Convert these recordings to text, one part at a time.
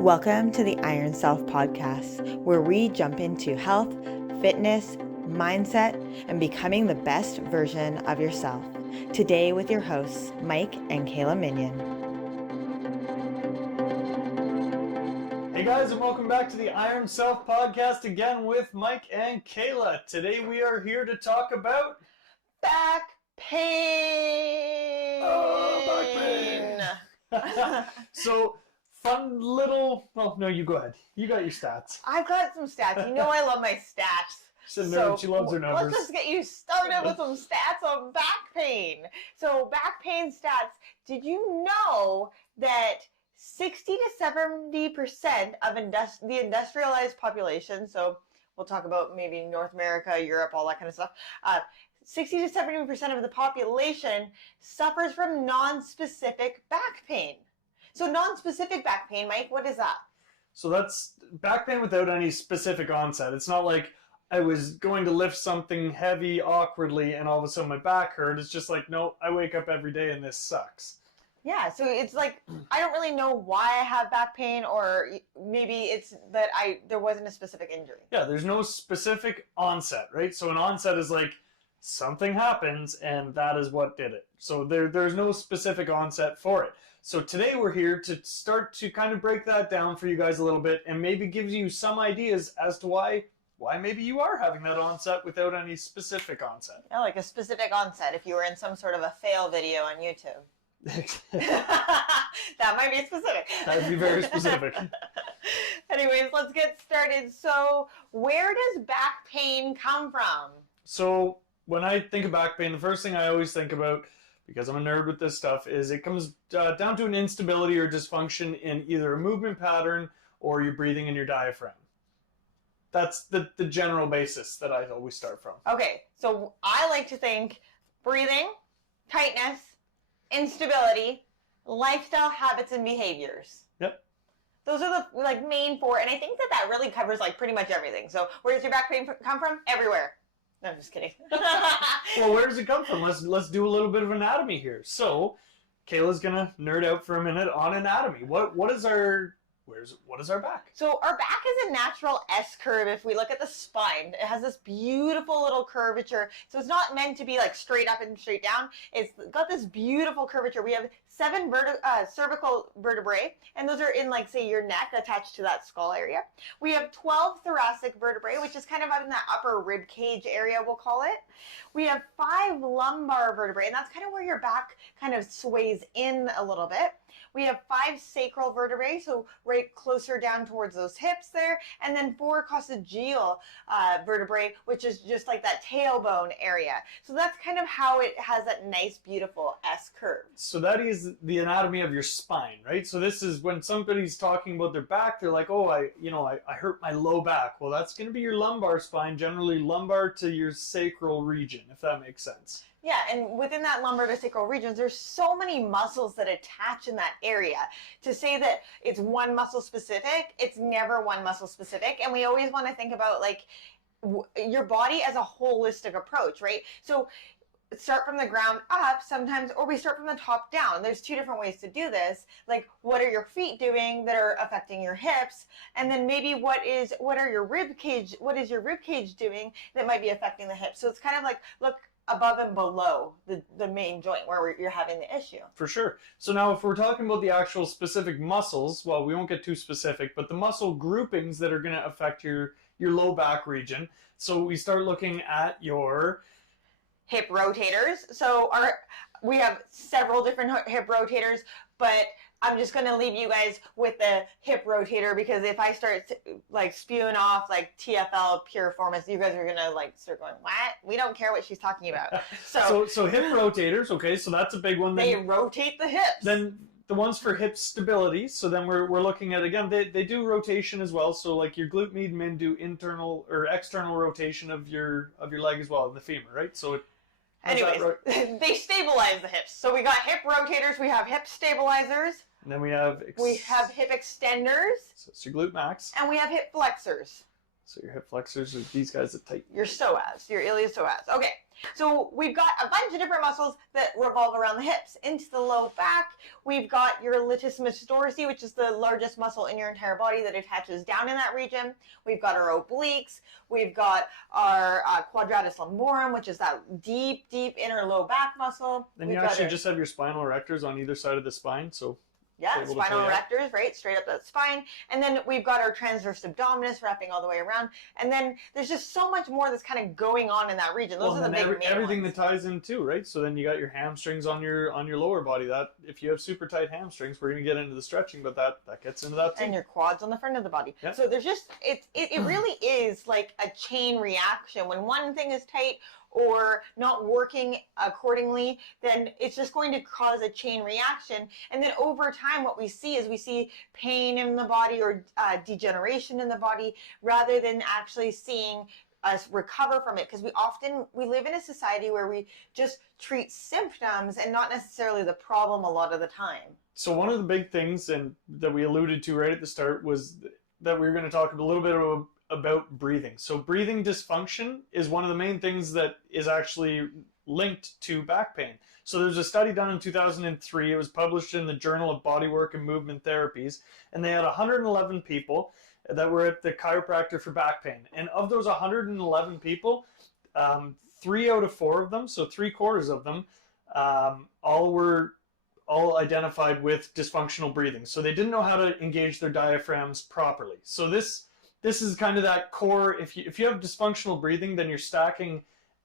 Welcome to the Iron Self podcast, where we jump into health, fitness, mindset, and becoming the best version of yourself. Today with your hosts, Mike and Kaila Minion. Hey guys, and welcome back to the Iron Self podcast again with Mike and Kaila. Today we are here to talk about Back pain! Oh, back pain! So, fun little... Oh, no, you go ahead. You got your stats. I've got some stats. You know I love my stats. She's a nerd. She loves her numbers. Let's just get you started with some stats on back pain. So back pain stats. Did you know that 60 to 70% of the industrialized population, so we'll talk about maybe North America, Europe, all that kind of stuff, 60 to 70% of the population suffers from non-specific back pain. So non-specific back pain, Mike, what is that? So that's back pain without any specific onset. It's not like I was going to lift something heavy awkwardly and all of a sudden my back hurt. It's just like, no, I wake up every day and this sucks. Yeah, so it's like, I don't really know why I have back pain, or maybe it's that there wasn't a specific injury. Yeah, there's no specific onset, right? So an onset is like something happens and that is what did it. So there's no specific onset for it. So today we're here to start to kind of break that down for you guys a little bit and maybe gives you some ideas as to why maybe you are having that onset without any specific onset. Yeah, like a specific onset if you were in some sort of a fail video on YouTube. That might be specific. That would be very specific. Anyways, let's get started. So where does back pain come from? So when I think of back pain, the first thing I always think about, because I'm a nerd with this stuff, is it comes down to an instability or dysfunction in either a movement pattern or your breathing in your diaphragm. That's the general basis that I always start from. Okay, so I like to think breathing, tightness, instability, lifestyle habits, and behaviors. Yep. Those are the main four, and I think that really covers pretty much everything. So where does your back pain come from? Everywhere. No, I'm just kidding. Well, where does it come from? Let's do a little bit of anatomy here. So, Kayla's gonna nerd out for a minute on anatomy. What is our back? So our back is a natural S curve. If we look at the spine, it has this beautiful little curvature. So it's not meant to be straight up and straight down. It's got this beautiful curvature. We have 7 cervical vertebrae, and those are in say your neck attached to that skull area. We have 12 thoracic vertebrae, which is kind of in that upper rib cage area, we'll call it. We have 5 lumbar vertebrae, and that's kind of where your back kind of sways in a little bit. We have 5 sacral vertebrae, so right closer down towards those hips there, and then 4 coccygeal vertebrae, which is just like that tailbone area. So that's kind of how it has that nice, beautiful S curve. So that is the anatomy of your spine, right? So this is when somebody's talking about their back, they're like, oh, I hurt my low back. Well, that's going to be your lumbar spine, generally lumbar to your sacral region, if that makes sense. Yeah, and within that lumbar to sacral regions, there's so many muscles that attach in that area. To say that it's one muscle specific, it's never one muscle specific. And we always want to think about your body as a holistic approach, right? So start from the ground up sometimes, or we start from the top down. There's 2 different ways to do this. What are your feet doing that are affecting your hips? And then maybe what is your rib cage doing that might be affecting the hips? So it's kind of look above and below the main joint where you're having the issue. For sure. So now if we're talking about the actual specific muscles, well, we won't get too specific, but the muscle groupings that are going to affect your low back region. So we start looking at your hip rotators. So we have several different hip rotators, but I'm just going to leave you guys with the hip rotator, because if I start spewing off TFL pure formats, you guys are going to start going, what? We don't care what she's talking about. So hip rotators, okay, so that's a big one. They rotate the hips. Then the ones for hip stability, so then we're looking at, again, they do rotation as well. So your glute med min do internal or external rotation of your leg as well, the femur, right? So anyways, they stabilize the hips. So we got hip rotators, we have hip stabilizers. And then we have hip extenders. So it's your glute max. And we have hip flexors. So your hip flexors are these guys that tighten. Your psoas, your iliopsoas. Okay, so we've got a bunch of different muscles that revolve around the hips. Into the low back, we've got your latissimus dorsi, which is the largest muscle in your entire body that attaches down in that region. We've got our obliques. We've got our quadratus lumborum, which is that deep inner low back muscle. Then you actually just have your spinal erectors on either side of the spine, so... Yeah, spinal erectors, right? Straight up that spine. And then we've got our transverse abdominus wrapping all the way around. And then there's just so much more that's kind of going on in that region. Those are the big main everything ones. that ties in too, right? So then you got your hamstrings on your lower body. That if you have super tight hamstrings, we're going to get into the stretching, but that gets into that too. And your quads on the front of the body. Yeah. So there's just, it really is like a chain reaction. When one thing is tight or not working accordingly, then it's just going to cause a chain reaction. And then over time, what we see pain in the body or degeneration in the body, rather than actually seeing us recover from it. Because we live in a society where we just treat symptoms and not necessarily the problem a lot of the time. So one of the big things that we alluded to right at the start was that we were going to talk a little bit about breathing. So breathing dysfunction is one of the main things that is actually linked to back pain. So there's a study done in 2003. It was published in the Journal of Bodywork and Movement Therapies, and they had 111 people that were at the chiropractor for back pain. And of those 111 people, 3 out of 4 of them, so 3/4 of them, all identified with dysfunctional breathing. So they didn't know how to engage their diaphragms properly. So this is kind of that core. If you have dysfunctional breathing, then you're stacking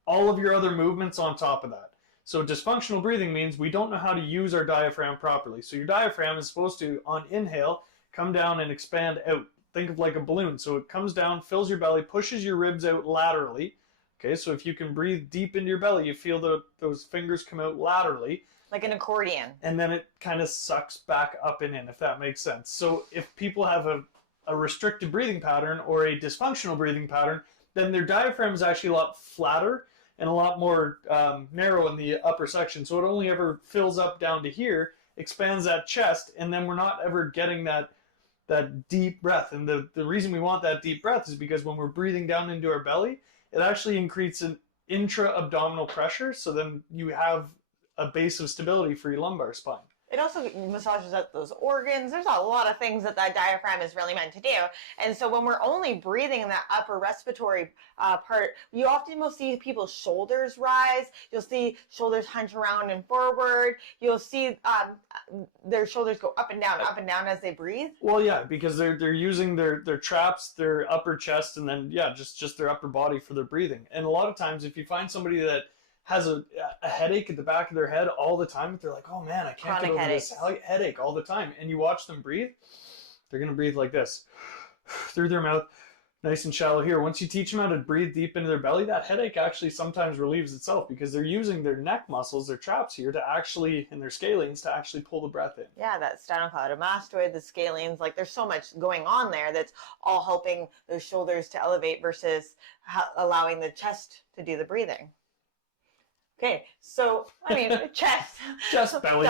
all of your other movements on top of that. So dysfunctional breathing means we don't know how to use our diaphragm properly. So your diaphragm is supposed to, on inhale, come down and expand out. Think of like a balloon. So it comes down, fills your belly, pushes your ribs out laterally. Okay, so if you can breathe deep into your belly, you feel those fingers come out laterally. Like an accordion. And then it kind of sucks back up and in, if that makes sense. So if people have a restricted breathing pattern or a dysfunctional breathing pattern, then their diaphragm is actually a lot flatter and a lot more narrow in the upper section. So it only ever fills up down to here, expands that chest, and then we're not ever getting that deep breath. And the reason we want that deep breath is because when we're breathing down into our belly, it actually increases an intra-abdominal pressure. So then you have a base of stability for your lumbar spine. It also massages out those organs. There's a lot of things that diaphragm is really meant to do. And so when we're only breathing in that upper respiratory part, you often will see people's shoulders rise. You'll see shoulders hunch around and forward. You'll see their shoulders go up and down as they breathe. Well, yeah, because they're using their traps, their upper chest, and then, yeah, just their upper body for their breathing. And a lot of times if you find somebody that has a headache at the back of their head all the time, they're like, oh man, I can't get over this headache all the time. And you watch them breathe, they're going to breathe like this, through their mouth, nice and shallow here. Once you teach them how to breathe deep into their belly, that headache actually sometimes relieves itself because they're using their neck muscles, their traps here, to actually, and their scalenes, to actually pull the breath in. Yeah, that sternocleidomastoid, the scalenes, like there's so much going on there that's all helping those shoulders to elevate versus allowing the chest to do the breathing. Okay, so, I mean, chest. Belly,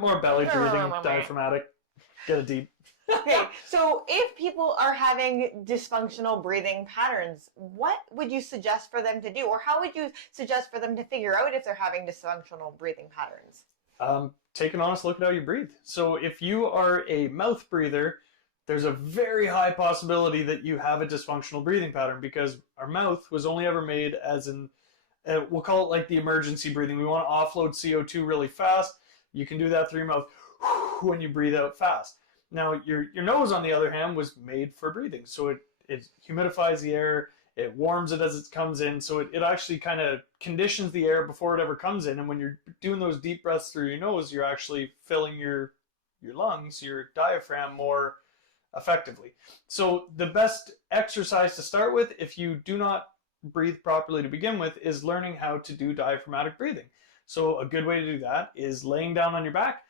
more belly breathing, diaphragmatic, get it deep. Okay, so if people are having dysfunctional breathing patterns, what would you suggest for them to do? Or how would you suggest for them to figure out if they're having dysfunctional breathing patterns? Take an honest look at how you breathe. So if you are a mouth breather, there's a very high possibility that you have a dysfunctional breathing pattern because our mouth was only ever made as we'll call it like the emergency breathing. We want to offload CO2 really fast. You can do that through your mouth when you breathe out fast. Now, your nose, on the other hand, was made for breathing. So it humidifies the air, it warms it as it comes in. So it actually kind of conditions the air before it ever comes in. And when you're doing those deep breaths through your nose, you're actually filling your lungs, your diaphragm more effectively. So the best exercise to start with, if you do not breathe properly to begin with, is learning how to do diaphragmatic breathing. So a good way to do that is laying down on your back,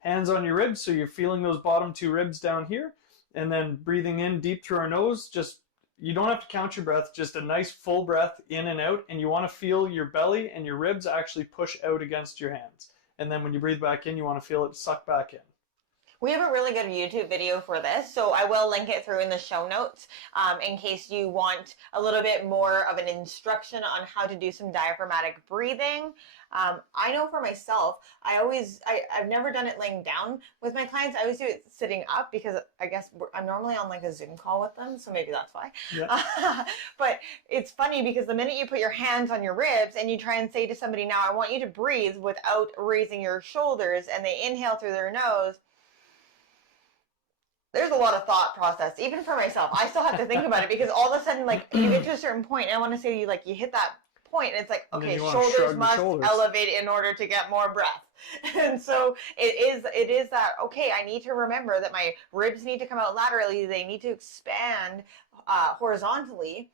hands on your ribs, so you're feeling those bottom 2 ribs down here, and then breathing in deep through our nose. Just, you don't have to count your breath, just a nice full breath in and out, and you want to feel your belly and your ribs actually push out against your hands. And then when you breathe back in, you want to feel it suck back in. We have a really good YouTube video for this, so I will link it through in the show notes in case you want a little bit more of an instruction on how to do some diaphragmatic breathing. I know for myself, I've never done it laying down with my clients. I always do it sitting up because I guess I'm normally on like a Zoom call with them, so maybe that's why. Yeah. But it's funny because the minute you put your hands on your ribs and you try and say to somebody, now I want you to breathe without raising your shoulders, and they inhale through their nose, there's a lot of thought process, even for myself. I still have to think about it because all of a sudden, like, you get to a certain point, and I want to say you hit that point, and it's like, okay, shoulders must elevate in order to get more breath. And so it is that, okay, I need to remember that my ribs need to come out laterally. They need to expand horizontally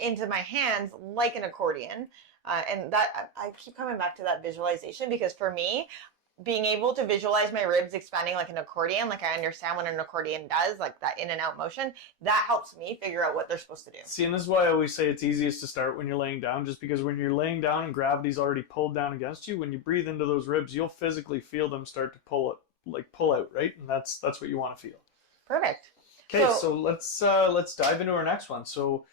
into my hands like an accordion. And that I keep coming back to that visualization because for me, being able to visualize my ribs expanding like an accordion, like I understand what an accordion does, like that in and out motion, that helps me figure out what they're supposed to do. See, and this is why I always say it's easiest to start when you're laying down, just because when you're laying down and gravity's already pulled down against you, when you breathe into those ribs, you'll physically feel them start to pull out, right? And that's what you want to feel. Perfect. Okay, so let's dive into our next one. So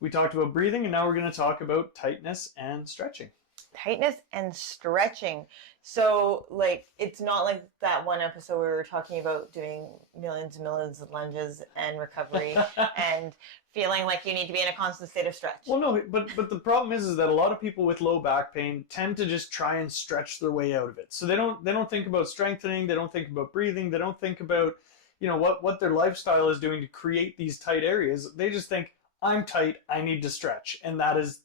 we talked about breathing, and now we're going to talk about tightness and stretching. Tightness and stretching. So, like, it's not like that one episode where we were talking about doing millions and millions of lunges and recovery and feeling like you need to be in a constant state of stretch. Well, no, but the problem is that a lot of people with low back pain tend to just try and stretch their way out of it. So they don't think about strengthening, they don't think about breathing, they don't think about, what their lifestyle is doing to create these tight areas. They just think, I'm tight, I need to stretch, and that is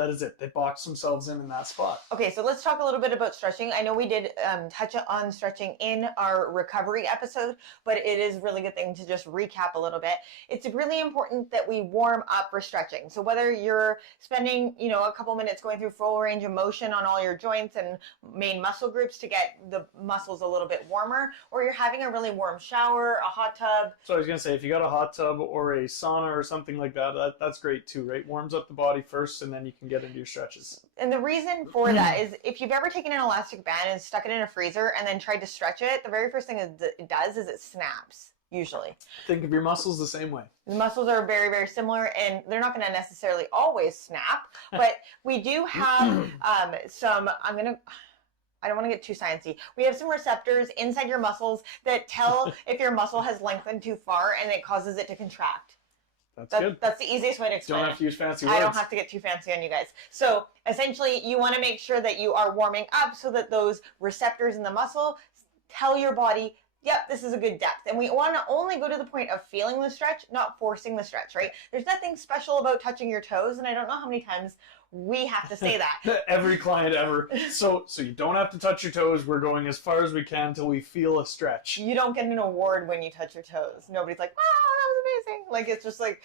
it. They box themselves in that spot. Okay, so let's talk a little bit about stretching. I know we did touch on stretching in our recovery episode, but it is a really good thing to just recap a little bit. It's really important that we warm up for stretching. So whether you're spending, a couple minutes going through full range of motion on all your joints and main muscle groups to get the muscles a little bit warmer, or you're having a really warm shower, a hot tub. So I was going to say, if you got a hot tub or a sauna or something like that, that's great too, right? Warms up the body first, and then you can get into your stretches. And the reason for that is if you've ever taken an elastic band and stuck it in a freezer and then tried to stretch it, the very first thing it does is it snaps, usually. Think of your muscles the same way. The muscles are very, very similar, and they're not going to necessarily always snap, but we do have some, I don't want to get too sciencey. We have some receptors inside your muscles that tell if your muscle has lengthened too far, and it causes it to contract. That's good. That's the easiest way to explain it. Don't have to use fancy words. I don't have to get too fancy on you guys. So essentially, you want to make sure that you are warming up so that those receptors in the muscle tell your body, yep, this is a good depth. And we want to only go to the point of feeling the stretch, not forcing the stretch, right? There's nothing special about touching your toes, and I don't know how many times we have to say that. Every client ever. So you don't have to touch your toes. We're going as far as we can until we feel a stretch. You don't get an award when you touch your toes. Nobody's like, wow, that was amazing. Like, it's just like,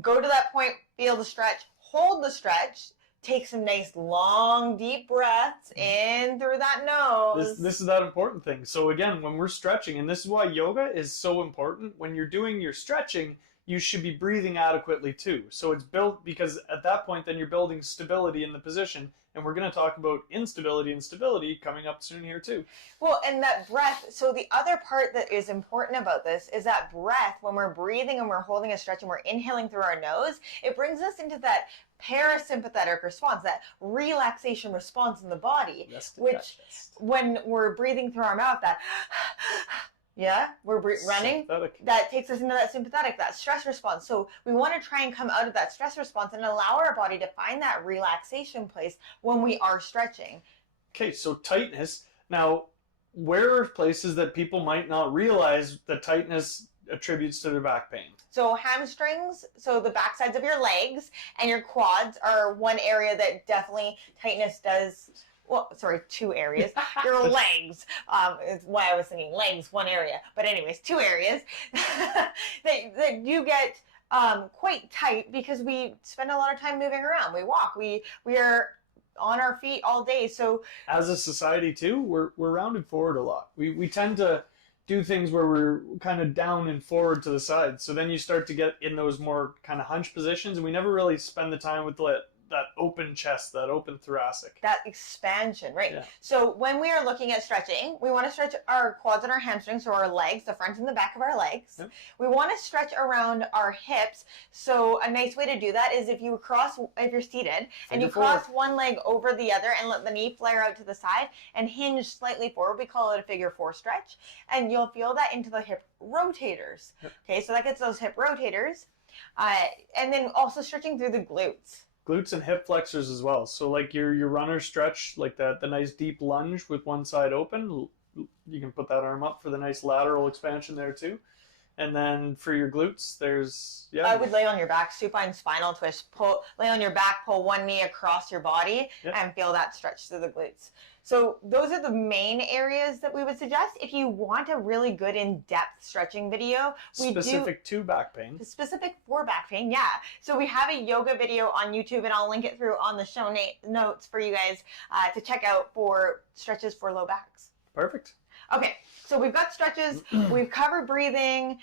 go to that point, feel the stretch, hold the stretch, take some nice long deep breaths in through that nose. This is that important thing. So again, when we're stretching, and this is why yoga is so important, when you're doing your stretching, you should be breathing adequately too. So it's built, because at that point then you're building stability in the position, and we're going to talk about instability and stability coming up soon here too. Well, and that breath, so the other part that is important about this is that breath, when we're breathing and we're holding a stretch and we're inhaling through our nose, it brings us into that parasympathetic response, that relaxation response in the body, which when we're breathing through our mouth, that yeah, we're running. Sympathetic. That takes us into that sympathetic, that stress response. So we want to try and come out of that stress response and allow our body to find that relaxation place when we are stretching. Okay, so tightness. Now, where are places that people might not realize that tightness attributes to their back pain? So hamstrings, so the back sides of your legs and your quads are one area that definitely tightness does. Well, sorry, two areas. Your legs, is why I was thinking legs, one area. But anyways, two areas that you get quite tight because we spend a lot of time moving around. We walk, we are on our feet all day. So as a society too, we're rounded forward a lot. We tend to do things where we're kind of down and forward to the side. So then you start to get in those more kind of hunch positions, and we never really spend the time with that that open chest, that open thoracic. That expansion, right? Yeah. So when we are looking at stretching, we want to stretch our quads and our hamstrings, so our legs, the front and the back of our legs. Yep. We want to stretch around our hips. So a nice way to do that is if you're seated and you cross one leg over the other and let the knee flare out to the side and hinge slightly forward. We call it a figure 4 stretch. And you'll feel that into the hip rotators. Yep. Okay, so that gets those hip rotators. And then also stretching through the glutes. Glutes and hip flexors as well. So like your runner stretch, like the nice deep lunge with one side open, you can put that arm up for the nice lateral expansion there too. And then for your glutes, there's, yeah. I would lay on your back, supine spinal twist, lay on your back, pull one knee across your body, yep. and feel that stretch through the glutes. So those are the main areas that we would suggest. If you want a really good in-depth stretching video, specific to back pain. Specific for back pain, yeah. So we have a yoga video on YouTube, and I'll link it through on the show notes for you guys to check out for stretches for low backs. Perfect. Okay, so we've got stretches, we've covered breathing.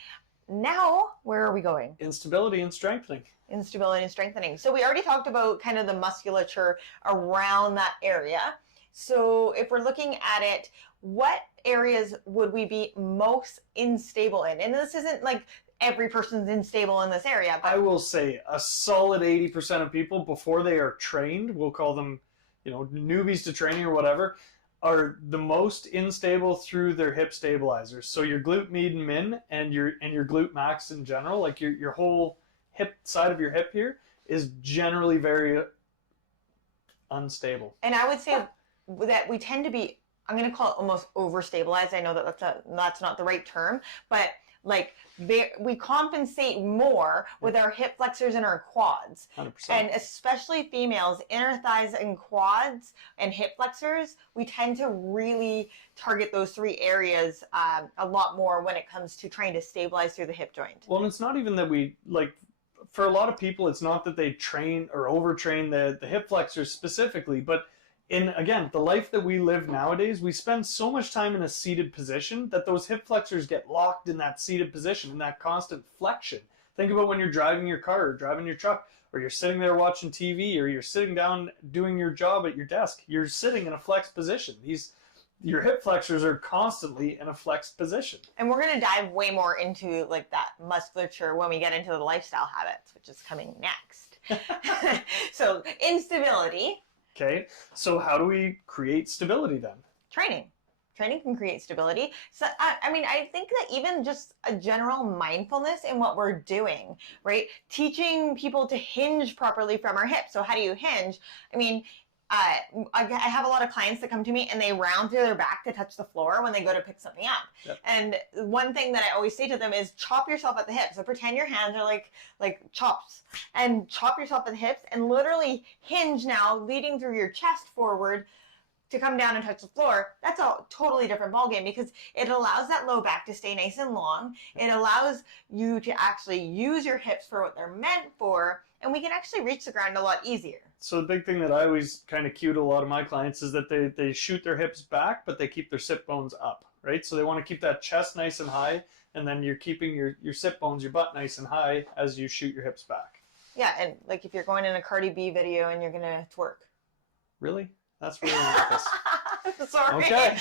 Now, where are we going? Instability and strengthening. Instability and strengthening. So we already talked about kind of the musculature around that area. So if we're looking at it, what areas would we be most unstable in? And this isn't like every person's unstable in this area. But I will say a solid 80% of people, before they are trained, we'll call them, newbies to training or whatever, are the most unstable through their hip stabilizers. So your glute med and min and your glute max in general, like your whole hip side of your hip here is generally very unstable. And I would say that we tend to be, I'm going to call it almost over-stabilized. I know that that's not the right term, but like we compensate more with our hip flexors and our quads. 100%. And especially females, inner thighs and quads and hip flexors, we tend to really target those 3 areas a lot more when it comes to trying to stabilize through the hip joint. Well, and it's not even that we, like, for a lot of people, it's not that they train or overtrain the hip flexors specifically, but in, again, the life that we live nowadays, we spend so much time in a seated position that those hip flexors get locked in that seated position, in that constant flexion. Think about when you're driving your car or driving your truck, or you're sitting there watching TV, or you're sitting down doing your job at your desk. You're sitting in a flexed position. Your hip flexors are constantly in a flexed position. And we're going to dive way more into like that musculature when we get into the lifestyle habits, which is coming next. So instability. Okay, so how do we create stability then? Training. Training can create stability. So, I mean, I think that even just a general mindfulness in what we're doing, right? Teaching people to hinge properly from our hips. So how do you hinge? I mean, I have a lot of clients that come to me and they round through their back to touch the floor when they go to pick something up. Yep. And one thing that I always say to them is chop yourself at the hip. So pretend your hands are like chops, and chop yourself at the hips and literally hinge now, leading through your chest forward to come down and touch the floor. That's a totally different ballgame because it allows that low back to stay nice and long. It allows you to actually use your hips for what they're meant for, and we can actually reach the ground a lot easier. So the big thing that I always kind of cue to a lot of my clients is that they shoot their hips back, but they keep their sit bones up, right? So they want to keep that chest nice and high, and then you're keeping your sit bones, your butt nice and high as you shoot your hips back. Yeah, and like if you're going in a Cardi B video and you're going to twerk. Really? That's really nice. Sorry. Okay.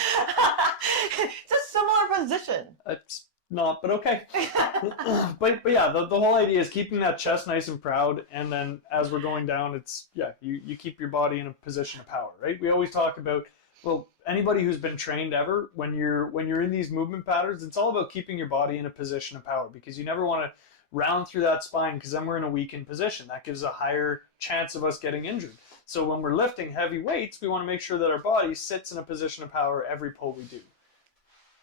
It's a similar position. It's not, but okay. but yeah, the whole idea is keeping that chest nice and proud, and then as we're going down, it's, yeah, you keep your body in a position of power, right? We always talk about, well, anybody who's been trained ever, when you're in these movement patterns, it's all about keeping your body in a position of power, because you never want to round through that spine, because then we're in a weakened position. That gives a higher chance of us getting injured. So when we're lifting heavy weights, we want to make sure that our body sits in a position of power every pull we do.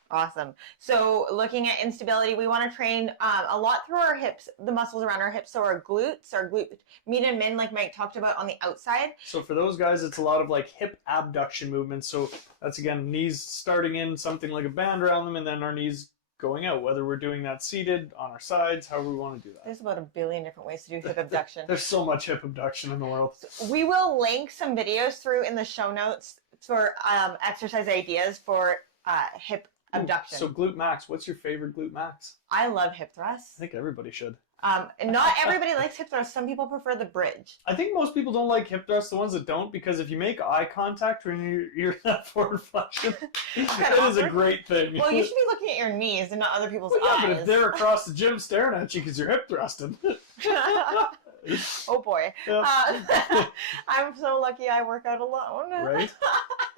Awesome. So looking at instability, we want to train a lot through our hips, the muscles around our hips. So our glute med and min, like Mike talked about, on the outside. So for those guys, it's a lot of like hip abduction movements. So that's, again, knees starting in something like a band around them, and then our knees going out, whether we're doing that seated, on our sides, however we want to do that. There's about 1 billion different ways to do hip abduction. There's so much hip abduction in the world. So we will link some videos through in the show notes for exercise ideas for hip abduction. So glute max, what's your favorite glute max? I love hip thrusts. I think everybody should. And not everybody likes hip thrusts. Some people prefer the bridge. I think most people don't like hip thrusts, the ones that don't, because if you make eye contact when you're in that forward flexion, that is a great thing. Well, you should be looking at your knees and not other people's eyes. Yeah, but if they're across the gym staring at you because you're hip thrusting. Oh boy. Yep. I'm so lucky I work out alone. Right?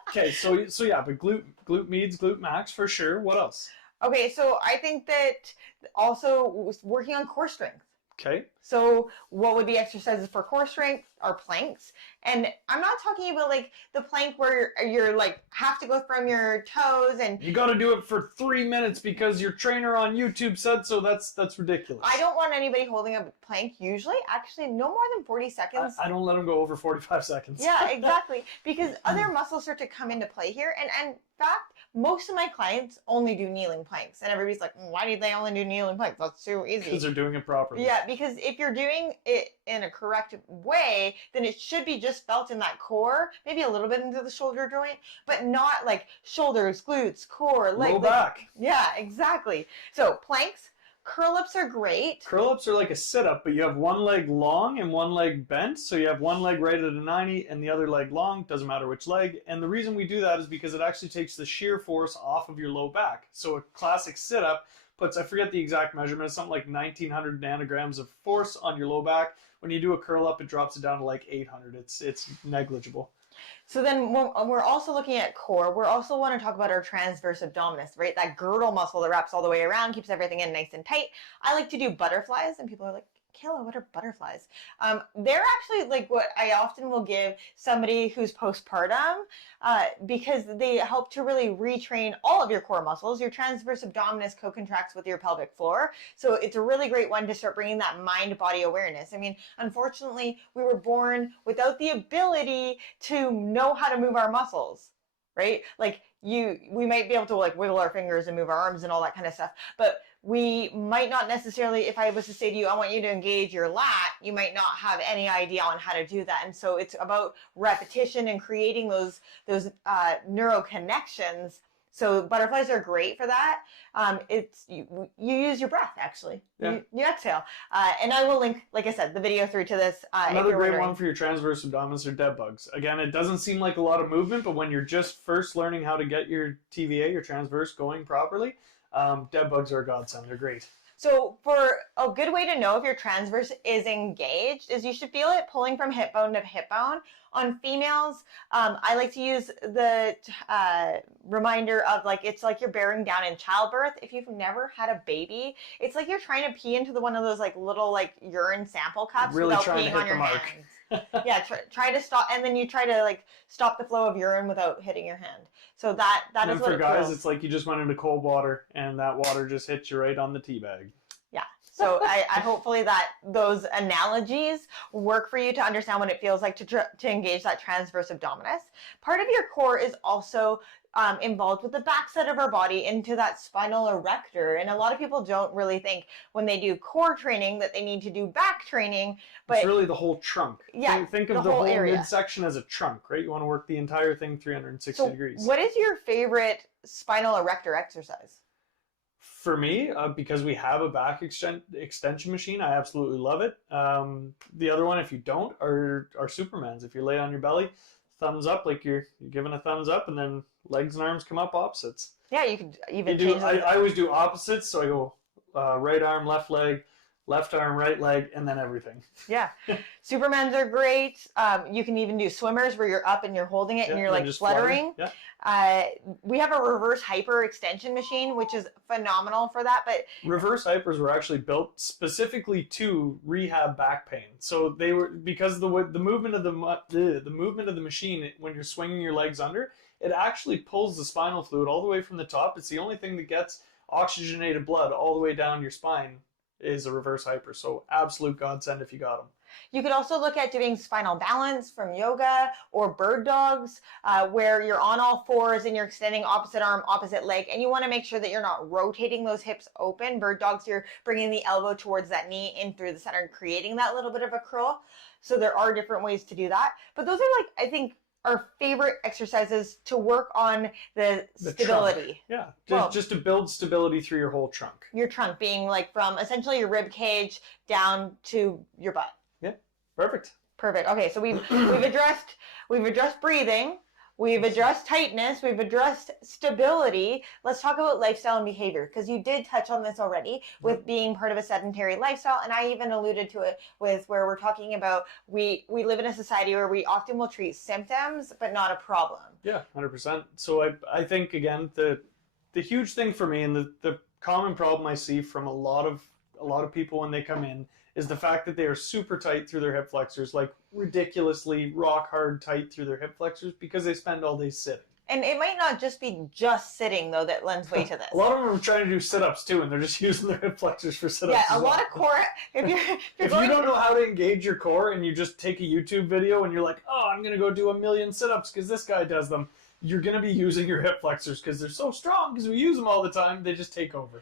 Okay, so yeah, but glute meds, glute max for sure. What else? Okay, so I think that also working on core strength. Okay. So what would be exercises for core strength are planks. And I'm not talking about like the plank where you're like have to go from your toes and you got to do it for 3 minutes because your trainer on YouTube said so. That's ridiculous. I don't want anybody holding a plank usually. Actually, no more than 40 seconds. I don't let them go over 45 seconds. Yeah, exactly. Because other muscles start to come into play here. And in fact, most of my clients only do kneeling planks. And everybody's like, why do they only do kneeling planks? That's too easy. Because they're doing it properly. Yeah, because if you're doing it in a correct way, then it should be just felt in that core, maybe a little bit into the shoulder joint, but not like shoulders, glutes, core, legs. Low back. Yeah, exactly. So planks, curl-ups are great. Curl-ups are like a sit-up, but you have one leg long and one leg bent. So you have one leg right at a 90 and the other leg long. Doesn't matter which leg. And the reason we do that is because it actually takes the shear force off of your low back. So a classic sit-up puts, I forget the exact measurement, something like 1900 nanograms of force on your low back. When you do a curl-up, it drops it down to like 800. It's negligible. So then when we're also looking at core, we also want to talk about our transverse abdominis, right? That girdle muscle that wraps all the way around, keeps everything in nice and tight. I like to do butterflies, and people are like, Kaila, what are butterflies? They're actually like what I often will give somebody who's postpartum because they help to really retrain all of your core muscles. Your transverse abdominis co-contracts with your pelvic floor. So it's a really great one to start bringing that mind-body awareness. I mean, unfortunately, we were born without the ability to know how to move our muscles, right? Like we might be able to like wiggle our fingers and move our arms and all that kind of stuff, but we might not necessarily, if I was to say to you, I want you to engage your lat, you might not have any idea on how to do that. And so it's about repetition and creating those neuro connections. So butterflies are great for that. It's you use your breath actually. Yeah. You exhale. And I will link, like I said, the video through to this. Another great one for your transverse abdominis are dead bugs. Again, it doesn't seem like a lot of movement, but when you're just first learning how to get your TVA, your transverse, going properly, dead bugs are a godsend. They're great. So for a good way to know if your transverse is engaged is you should feel it pulling from hip bone to hip bone. On females, I like to use the reminder of like, it's like you're bearing down in childbirth. If you've never had a baby, it's like you're trying to pee into one of those like little like urine sample cups really without trying peeing to hit on your the mark. hands. Yeah, try to stop, and then you try to like stop the flow of urine without hitting your hand. So that and is what for it guys, feels. it's like you just went into cold water and that water just hit you right on the tea bag. Yeah. So I hopefully that those analogies work for you to understand what it feels like to engage that transverse abdominis. Part of your core is also involved with the backside of our body into that spinal erector. And a lot of people don't really think when they do core training that they need to do back training. But it's really the whole trunk. Yeah, think of the whole area. midsection as a trunk, right? You want to work the entire thing 360 degrees. What is your favorite spinal erector exercise? For me, because we have a back extension machine, I absolutely love it. The other one, if you don't, are Supermans. If you lay on your belly, thumbs up, like you're giving a thumbs up, and then legs and arms come up opposites. Yeah, you could even change. I always do opposites, so I go right arm, left leg, left arm, right leg, and then everything. Yeah. Supermans are great. You can even do swimmers where you're up and you're holding it and you're like fluttering. Yeah. We have a reverse hyperextension machine, which is phenomenal for that. But reverse hypers were actually built specifically to rehab back pain. So they were, because the movement of the movement of the machine when you're swinging your legs under, it actually pulls the spinal fluid all the way from the top. It's the only thing that gets oxygenated blood all the way down your spine is a reverse hyper. So absolute godsend if you got them. You could also look at doing spinal balance from yoga or bird dogs, where you're on all fours and you're extending opposite arm, opposite leg, and you want to make sure that you're not rotating those hips open. Bird dogs, you're bringing the elbow towards that knee in through the center and creating that little bit of a curl. So there are different ways to do that. But those are like, I think, our favorite exercises to work on the stability. Trunk. Yeah, just to build stability through your whole trunk. Your trunk being like from essentially your rib cage down to your butt. Yeah, perfect. Perfect. Okay, so we've addressed breathing. We've addressed tightness. We've addressed stability. Let's talk about lifestyle and behavior, because you did touch on this already with being part of a sedentary lifestyle. And I even alluded to it with where we're talking about we live in a society where we often will treat symptoms, but not a problem. Yeah, 100%. So I think, again, the huge thing for me and the common problem I see from a lot of people when they come in is the fact that they are super tight through their hip flexors, like ridiculously rock hard tight through their hip flexors because they spend all day sitting. And it might not just be sitting, though, that lends way to this. A lot of them are trying to do sit-ups, too, and they're just using their hip flexors for sit-ups. Yeah, a lot of core... If you don't know how to engage your core and you just take a YouTube video and you're like, oh, I'm going to go do 1,000,000 sit-ups because this guy does them, you're going to be using your hip flexors because they're so strong, because we use them all the time, they just take over.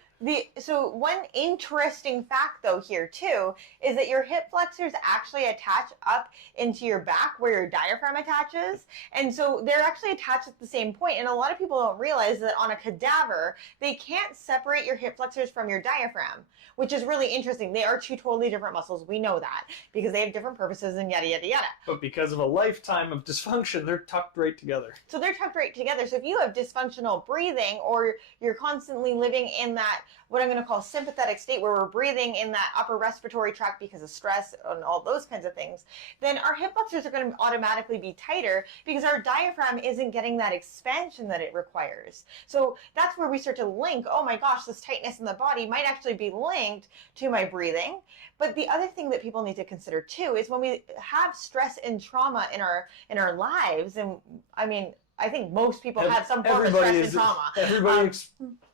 So one interesting fact, though, here, too, is that your hip flexors actually attach up into your back where your diaphragm attaches. And so they're actually attached at the same point. And a lot of people don't realize that on a cadaver, they can't separate your hip flexors from your diaphragm, which is really interesting. They are two totally different muscles. We know that because they have different purposes and yada, yada, yada. But because of a lifetime of dysfunction, they're tucked right together. So they're tucked right together. So if you have dysfunctional breathing, or you're constantly living in that, what I'm going to call sympathetic state, where we're breathing in that upper respiratory tract because of stress and all those kinds of things, then our hip flexors are going to automatically be tighter because our diaphragm isn't getting that expansion that it requires. So that's where we start to link, oh my gosh, this tightness in the body might actually be linked to my breathing. But the other thing that people need to consider too is when we have stress and trauma in our lives, and I mean, I think most people have some form of stress and trauma.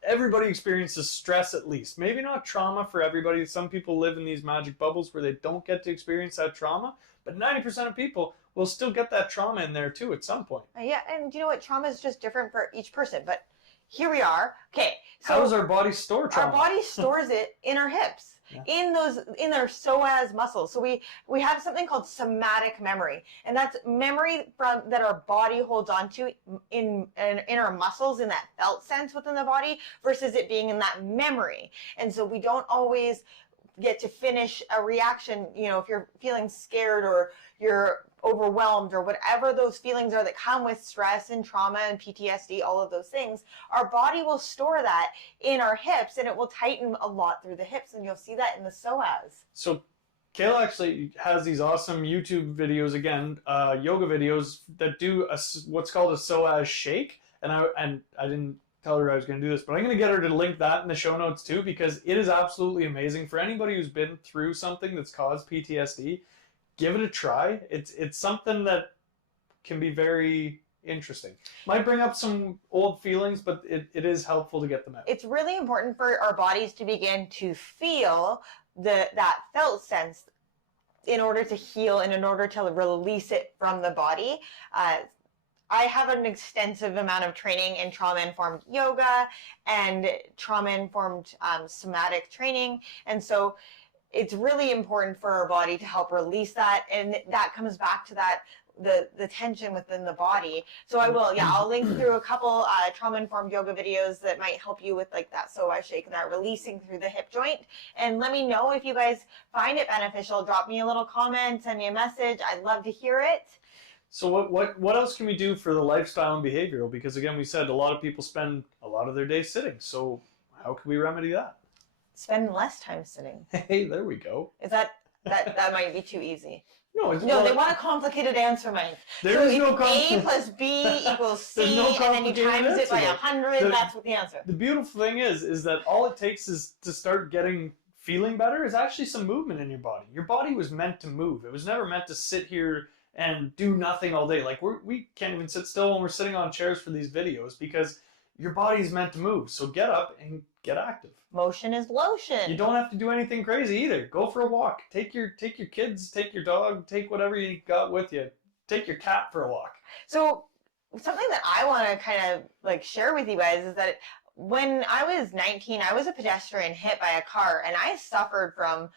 Everybody experiences stress at least. Maybe not trauma for everybody. Some people live in these magic bubbles where they don't get to experience that trauma. But 90% of people will still get that trauma in there too at some point. Yeah, and you know what? Trauma is just different for each person. But here we are. Okay. So how does our body store trauma? Our body stores it in our hips. Yeah. In their psoas muscles. So we have something called somatic memory, and that's memory that our body holds on to in our muscles, in that felt sense within the body, versus it being in that memory. And so we don't always get to finish a reaction, if you're feeling scared or you're overwhelmed or whatever those feelings are that come with stress and trauma and PTSD, all of those things, our body will store that in our hips, and it will tighten a lot through the hips, and you'll see that in the psoas. So Kaila actually has these awesome YouTube videos, again, yoga videos that do what's called a psoas shake, and I didn't tell her I was going to do this, but I'm going to get her to link that in the show notes too, because it is absolutely amazing for anybody who's been through something that's caused PTSD. Give it a try. It's something that can be very interesting. Might bring up some old feelings, but it is helpful to get them out. It's really important for our bodies to begin to feel that felt sense in order to heal and in order to release it from the body. I have an extensive amount of training in trauma-informed yoga and trauma-informed somatic training, and so it's really important for our body to help release that, and that comes back to that the tension within the body. So I'll link through a couple trauma-informed yoga videos that might help you with like that psoas shake and that releasing through the hip joint. And let me know if you guys find it beneficial. Drop me a little comment, send me a message. I'd love to hear it. So what else can we do for the lifestyle and behavioral? Because again, we said a lot of people spend a lot of their day sitting. So how can we remedy that? Spend less time sitting. Hey, there we go. Is that might be too easy? No, they want a complicated answer, Mike. There's so A plus B equals C, and then you times it by 100. That's what the answer. The beautiful thing is that all it takes is to start feeling better is actually some movement in your body. Your body was meant to move. It was never meant to sit here and do nothing all day. Like we can't even sit still when we're sitting on chairs for these videos because your body's meant to move. So get up and get active. Motion is lotion. You don't have to do anything crazy either. Go for a walk. Take your kids, take your dog, take whatever you got with you. Take your cat for a walk. So something that I want to kind of share with you guys is that when I was 19, I was a pedestrian hit by a car, and I suffered from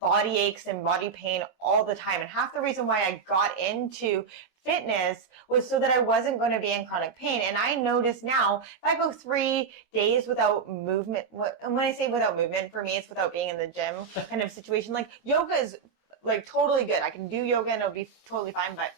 body aches and body pain all the time. And half the reason why I got into fitness was so that I wasn't going to be in chronic pain. And I notice now, if I go 3 days without movement, and when I say without movement, for me, it's without being in the gym kind of situation. Like yoga is like totally good. I can do yoga and it'll be totally fine. But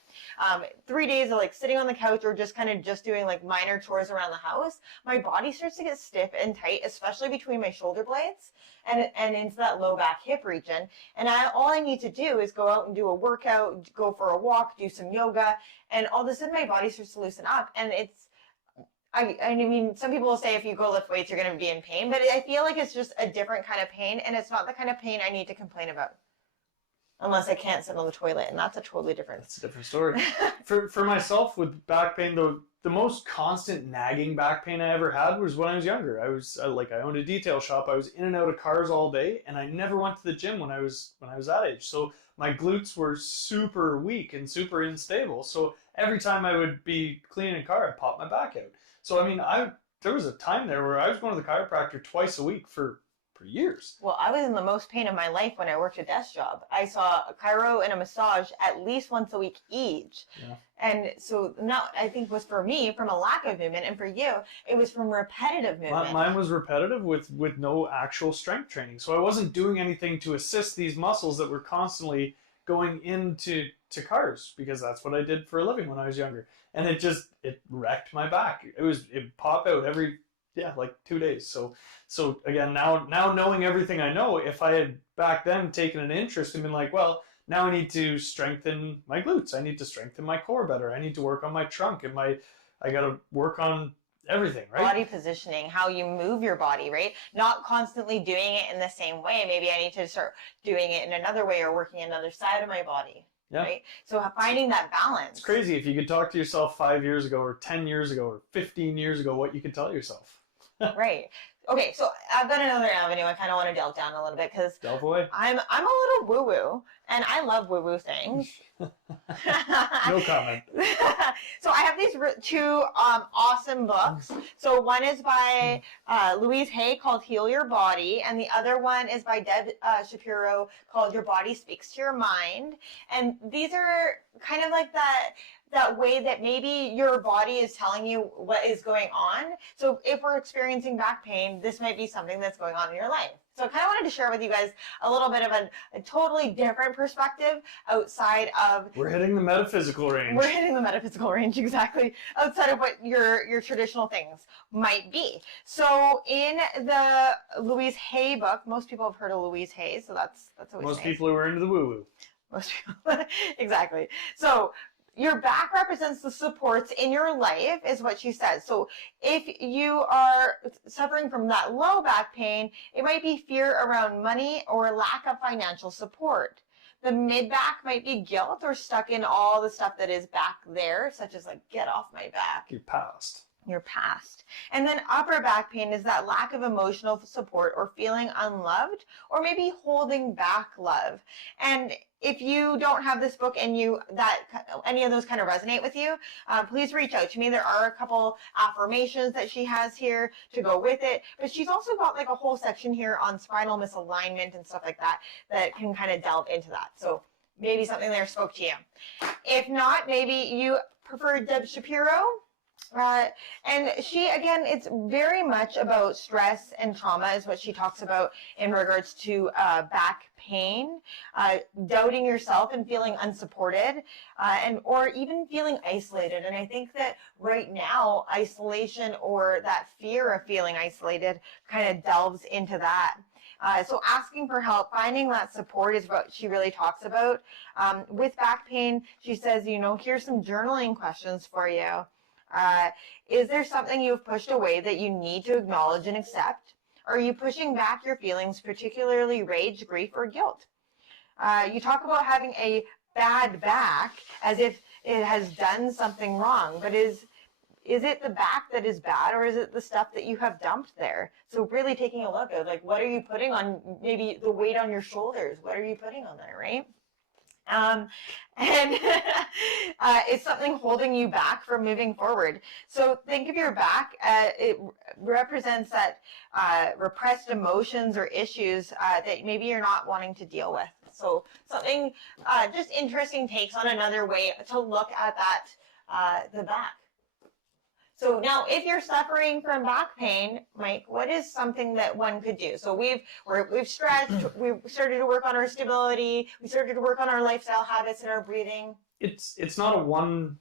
3 days of like sitting on the couch or just kind of just doing like minor chores around the house, my body starts to get stiff and tight, especially between my shoulder blades and into that low back hip region. And all I need to do is go out and do a workout, go for a walk, do some yoga, and all of a sudden my body starts to loosen up. And I mean, some people will say if you go lift weights, you're going to be in pain, but I feel like it's just a different kind of pain, and it's not the kind of pain I need to complain about. Unless I can't sit on the toilet, and that's a totally different. That's a different story. For myself with back pain, the most constant nagging back pain I ever had was when I was younger. I owned a detail shop. I was in and out of cars all day, and I never went to the gym when I was that age. So my glutes were super weak and super unstable. So every time I would be cleaning a car, I'd pop my back out. So I mean, there was a time there where I was going to the chiropractor twice a week for years. Well, I was in the most pain of my life when I worked a desk job. I saw a chiro and a massage at least once a week each. Yeah. And so now I think was for me from a lack of movement, and for you, it was from repetitive movement. Mine was repetitive with no actual strength training. So I wasn't doing anything to assist these muscles that were constantly going into cars, because that's what I did for a living when I was younger. And it wrecked my back. It pop out every like 2 days. So again, now knowing everything I know, if I had back then taken an interest and been like, well, now I need to strengthen my glutes, I need to strengthen my core better, I need to work on my trunk and I got to work on everything, right? Body positioning, how you move your body, right? Not constantly doing it in the same way. Maybe I need to start doing it in another way or working another side of my body. Yeah. Right? So finding that balance. It's crazy if you could talk to yourself 5 years ago or 10 years ago or 15 years ago, what you could tell yourself. Right. Okay, so I've got another avenue I kind of want to delve down a little bit because I'm a little woo-woo, and I love woo-woo things. No comment. So I have these two awesome books. So one is by Louise Hay called Heal Your Body, and the other one is by Deb Shapiro called Your Body Speaks to Your Mind. And these are kind of like that way that maybe your body is telling you what is going on. So if we're experiencing back pain, this might be something that's going on in your life. So I kind of wanted to share with you guys a little bit of a totally different perspective outside of... We're hitting the metaphysical range. We're hitting the metaphysical range, exactly. Outside of what your traditional things might be. So in the Louise Hay book, most people have heard of Louise Hay, so that's always Most nice. people who are into the woo-woo. Most people, exactly. So your back represents the supports in your life, is what she says. So if you are suffering from that low back pain, it might be fear around money or lack of financial support. The mid back might be guilt or stuck in all the stuff that is back there, such as like, get off my back. Your past. And then upper back pain is that lack of emotional support or feeling unloved or maybe holding back love. And if you don't have this book and any of those kind of resonate with you, please reach out to me. There are a couple affirmations that she has here to go with it, but she's also got like a whole section here on spinal misalignment and stuff like that can kind of delve into that. So maybe something there spoke to you. If not, maybe you prefer Deb Shapiro. And she, again, it's very much about stress and trauma is what she talks about in regards to back pain, doubting yourself and feeling unsupported, or even feeling isolated. And I think that right now, isolation or that fear of feeling isolated kind of delves into that. So asking for help, finding that support is what she really talks about. With back pain, she says, here's some journaling questions for you. Is there something you've pushed away that you need to acknowledge and accept? Are you pushing back your feelings, particularly rage, grief, or guilt? You talk about having a bad back as if it has done something wrong, but is it the back that is bad, or is it the stuff that you have dumped there? So really taking a look at, like, what are you putting on, maybe the weight on your shoulders? What are you putting on there, right? And it's something holding you back from moving forward. So think of your back. It represents that repressed emotions or issues that maybe you're not wanting to deal with. So something, just interesting takes on another way to look at that, the back. So now, if you're suffering from back pain, Mike, what is something that one could do? So we've stretched, we've started to work on our stability, we started to work on our lifestyle habits and our breathing. It's not a one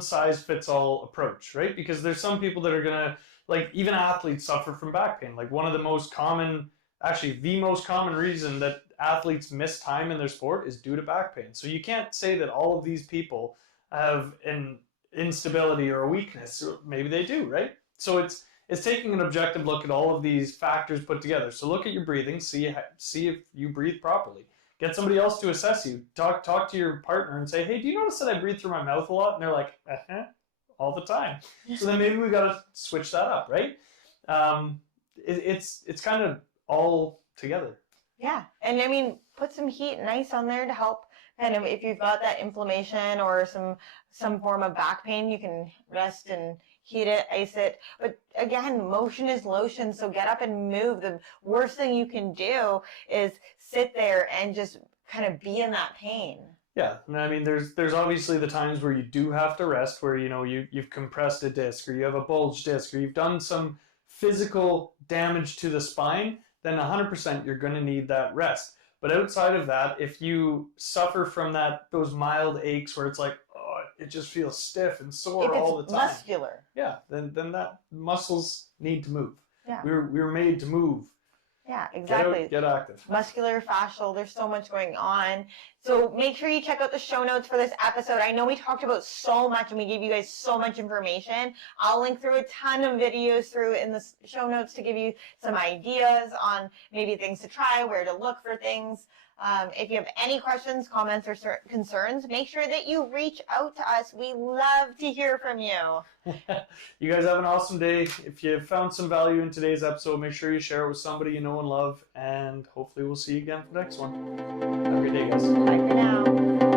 size fits all approach, right? Because there's some people that are gonna, like, even athletes suffer from back pain. Like, one of the most common, actually the most common reason that athletes miss time in their sport is due to back pain. So you can't say that all of these people have an instability or a weakness. Maybe they do, right? So it's taking an objective look at all of these factors put together. So look at your breathing, see if you breathe properly. Get somebody else to assess you. Talk to your partner and say, hey, do you notice that I breathe through my mouth a lot? And they're like, all the time. So then maybe we got to switch that up, right? It's kind of all together. Yeah, and I mean, put some heat and ice on there to help. Kind of, if you've got that inflammation or some form of back pain, you can rest and heat it, ice it. But again, motion is lotion, so get up and move. The worst thing you can do is sit there and just kind of be in that pain. Yeah, and I mean, there's obviously the times where you do have to rest, where you've compressed a disc, or you have a bulged disc, or you've done some physical damage to the spine. Then 100% you're going to need that rest. But outside of that, if you suffer from those mild aches where it's like, oh, it just feels stiff and sore all the time. Muscular. Yeah, then that muscles need to move. Yeah. We were made to move. Yeah, exactly. Get active. Muscular, fascial, there's so much going on. So make sure you check out the show notes for this episode. I know we talked about so much and we gave you guys so much information. I'll link through a ton of videos through in the show notes to give you some ideas on maybe things to try, where to look for things. If you have any questions, comments, or concerns, make sure that you reach out to us. We love to hear from you. You guys have an awesome day. If you found some value in today's episode, make sure you share it with somebody you know and love, and hopefully we'll see you again for the next one. Have a great day, guys. Bye for now.